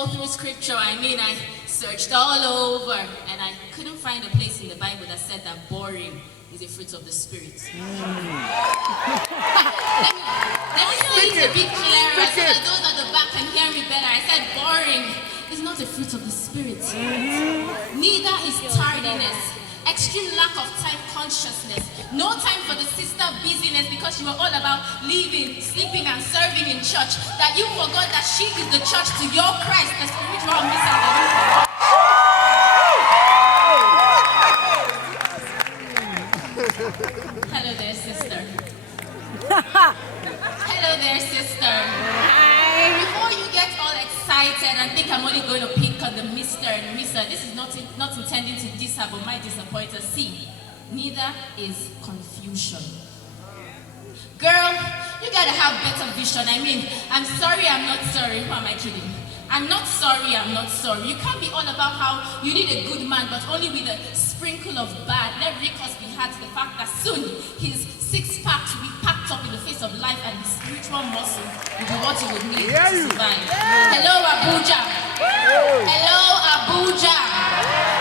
all through scripture. I mean, I searched all over and I couldn't find a place in the Bible that said that boring is a fruit of the Spirit. Let me say it a bit clearer so that those at the back can hear me better. I said boring is not a fruit of the Spirit. Neither is tardiness, extreme lack of time consciousness, no time for the sister busyness because you were all about living, sleeping, and serving in church, that you forgot that she is the church to your Christ, the spiritual missile that you forgot. Hello there, sister. Hello there, sister. Hi. Before you get all excited and think I'm only going to pick on the Mr. and Mr., this is not intending to diss her, but my disappoint her. See, neither is confusion. Girl, you gotta have better vision. I mean, I'm sorry, I'm not sorry. Who am I kidding? I'm not sorry, I'm not sorry. You can't be all about how you need a good man, but only with a sprinkle of bad. Let recourse be had to the fact that soon his six-pack will be packed up in the face of life and his spiritual muscle will be what you would need to survive. Hello, Abuja. Hello, Abuja.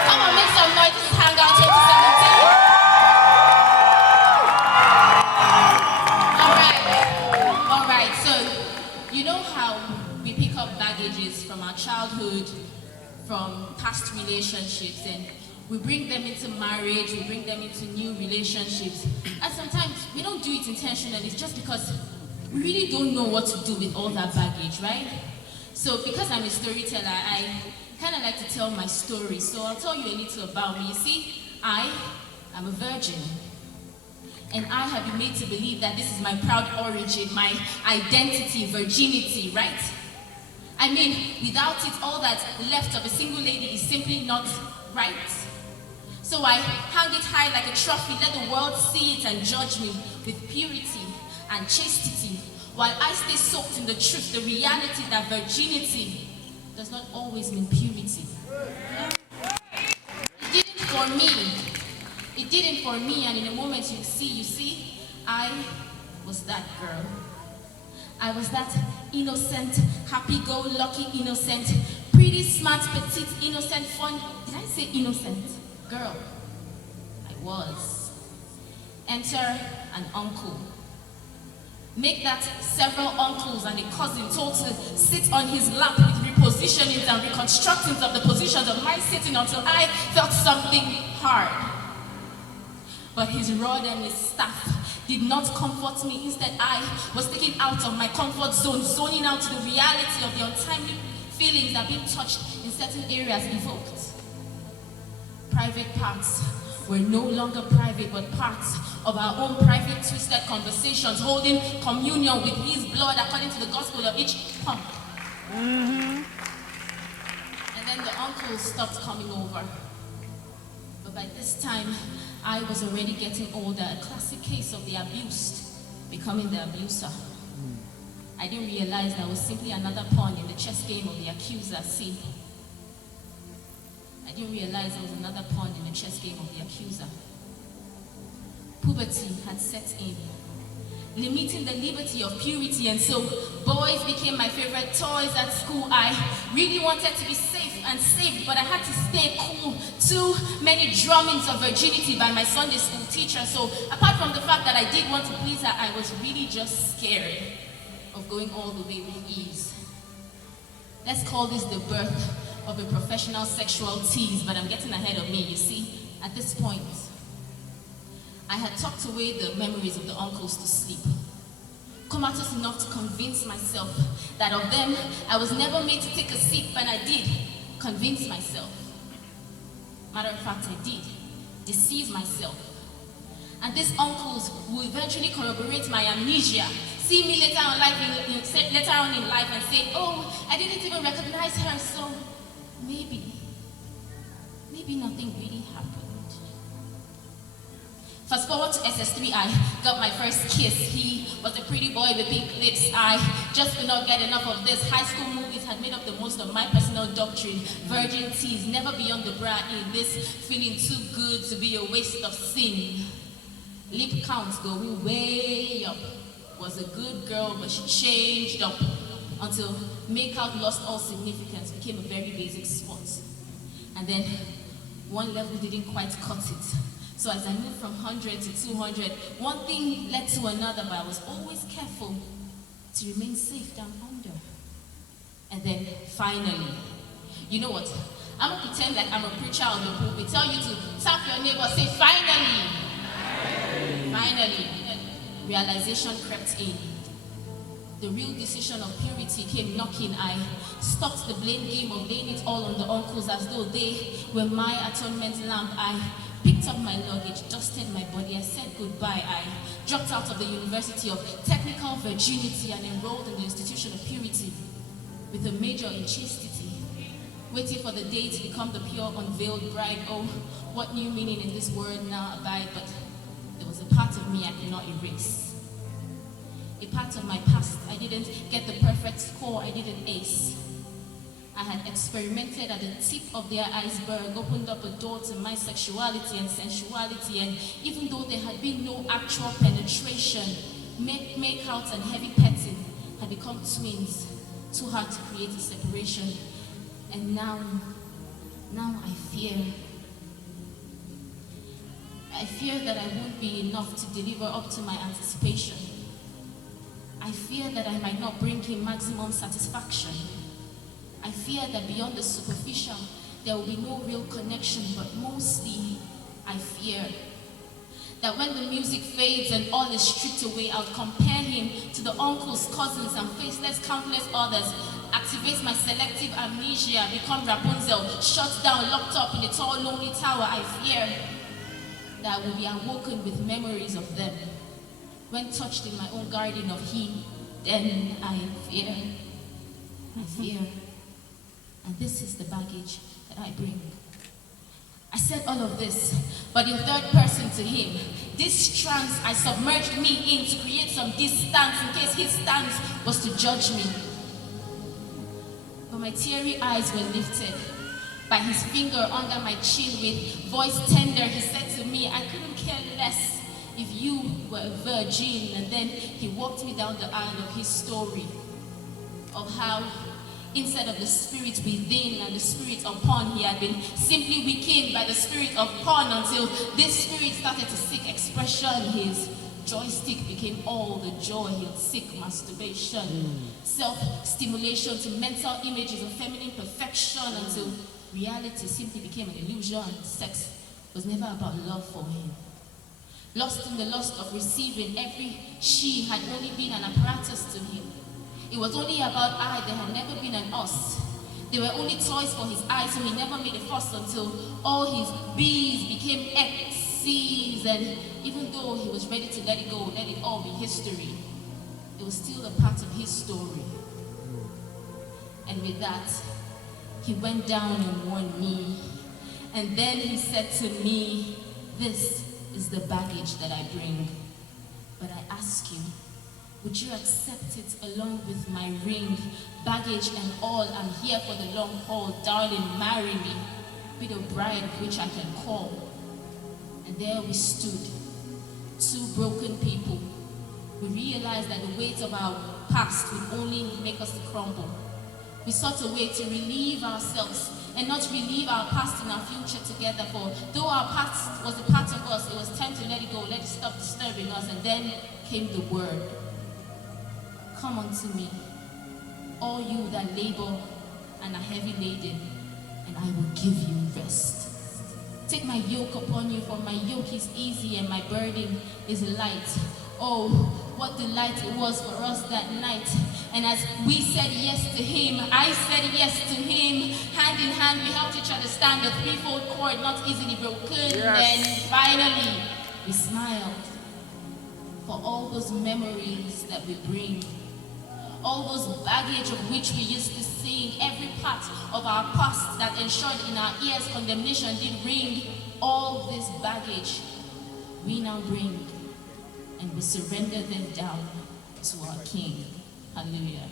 Come on, make some noise. This is Hangout 2017. All right. So, you know how we pick up baggages from our childhood, from past relationships, and we bring them into marriage, we bring them into new relationships. And sometimes we don't do it intentionally, it's just because we really don't know what to do with all that baggage, right? So because I'm a storyteller, I kind of like to tell my story. So I'll tell you a little about me. You see, I am a virgin. And I have been made to believe that this is my proud origin, my identity, virginity, right? I mean, without it, all that's left of a single lady is simply not right. So I hang it high like a trophy, let the world see it and judge me with purity and chastity, while I stay soaked in the truth, the reality that virginity does not always mean purity. It didn't for me. It didn't for me, and in a moment you see, I was that girl. I was that innocent, happy-go-lucky innocent, pretty smart, petite, innocent, fun. Did I say innocent? Girl, I was. Enter an uncle. Make that several uncles and a cousin told to sit on his lap with repositionings and reconstructings of the positions of my sitting until I felt something hard. But his rod and his staff did not comfort me. Instead, I was taken out of my comfort zone, zoning out to the reality of the untimely feelings that being touched in certain areas evoked. Private parts were no longer private, but parts of our own private, twisted conversations, holding communion with his blood according to the gospel of each pump. And then the uncles stopped coming over. But by this time, I was already getting older, a classic case of the abused becoming the abuser. I didn't realize that I was simply another pawn in the chess game of the accuser. See, I didn't realize I was another pawn in the chess game of the accuser. Puberty had set in, limiting the liberty of purity, and so boys became my favorite toys at school. I really wanted to be safe and saved, but I had to stay cool. Too many drummings of virginity by my Sunday school teacher. So apart from the fact that I did want to please her, I was really just scared of going all the way with ease. Let's call this the birth of a professional sexual tease, but I'm getting ahead of me, you see. At this point, I had tucked away the memories of the uncles to sleep, comatose enough to convince myself that of them, I was never made to take a sip, and I did convince myself. Matter of fact, I did deceive myself. And these uncles will eventually corroborate my amnesia, see me later on in life and say, oh, I didn't even recognize her, so maybe nothing really happened. Fast forward to SS3, I got my first kiss. He was a pretty boy with pink lips. I just could not get enough of this. High school movies had made up the most of my personal doctrine. Virgin tease, never beyond the bra in this feeling too good to be a waste of sin. Lip counts going way up. Was a good girl, but she changed up until make out lost all significance, became a very basic sport. And then one level didn't quite cut it. So as I moved from 100 to 200, one thing led to another, but I was always careful to remain safe down under. And then finally, you know what? I'm gonna pretend like I'm a preacher on the pulpit. Tell you to tap your neighbor, say finally. Finally, realization crept in. The real decision of purity came knocking. I stopped the blame game of laying it all on the uncles as though they were my atonement lamp. I picked up my luggage, dusted my body, I said goodbye. I dropped out of the University of Technical Virginity and enrolled in the Institution of Purity with a major in chastity, waiting for the day to become the pure, unveiled bride. Oh, what new meaning in this word now abide, but there was a part of me I could not erase. A part of my past. I didn't get the perfect score, I didn't ace. I had experimented at the tip of their iceberg, opened up a door to my sexuality and sensuality, and even though there had been no actual penetration, make-out and heavy petting had become twins, too hard to create a separation. And now I fear that I won't be enough to deliver up to my anticipation. I fear that I might not bring him maximum satisfaction. I fear that beyond the superficial, there will be no real connection, but mostly, I fear that when the music fades and all is stripped away, I'll compare him to the uncles, cousins, and faceless countless others, activate my selective amnesia, become Rapunzel, shut down, locked up in a tall, lonely tower. I fear that I will be awoken with memories of them. When touched in my own garden of him, then I fear. And this is the baggage that I bring. I said all of this, but in third person to him. This trance I submerged me in to create some distance in case his stance was to judge me. But my teary eyes were lifted by his finger under my chin with voice tender. He said to me, I couldn't care less if you were a virgin. And then he walked me down the aisle of his story of how instead of the spirit within and the spirit upon, he had been simply weakened by the spirit of porn until this spirit started to seek expression. His joystick became all the joy. He'd seek masturbation, self-stimulation to mental images of feminine perfection until reality simply became an illusion. Sex was never about love for him. Lost in the lust of receiving, every she had only been an apparatus to him. It was only about I, there had never been an us. They were only toys for his eyes, so he never made a fuss until all his B's became X's. And even though he was ready to let it go, let it all be history, it was still a part of his story. And with that, he went down on one knee. And then he said to me, this is the baggage that I bring. But I ask you, would you accept it along with my ring, baggage and all? I'm here for the long haul, darling, marry me. Be the bride which I can call. And there we stood, two broken people. We realized that the weight of our past would only make us crumble. We sought a way to relieve ourselves and not relieve our past and our future together. For though our past was a part of us, it was time to let it go, let it stop disturbing us. And then came the word. Come unto me, all you that labor and are heavy laden, and I will give you rest. Take my yoke upon you, for my yoke is easy and my burden is light. Oh, what delight it was for us that night. And as we said yes to him, I said yes to him. Hand in hand, we helped each other stand the threefold cord, not easily broken. Then finally, we smiled for all those memories that we bring. All those baggage of which we used to sing, every part of our past that ensured in our ears condemnation did ring. All this baggage we now bring, and we surrender them down to our King. Hallelujah.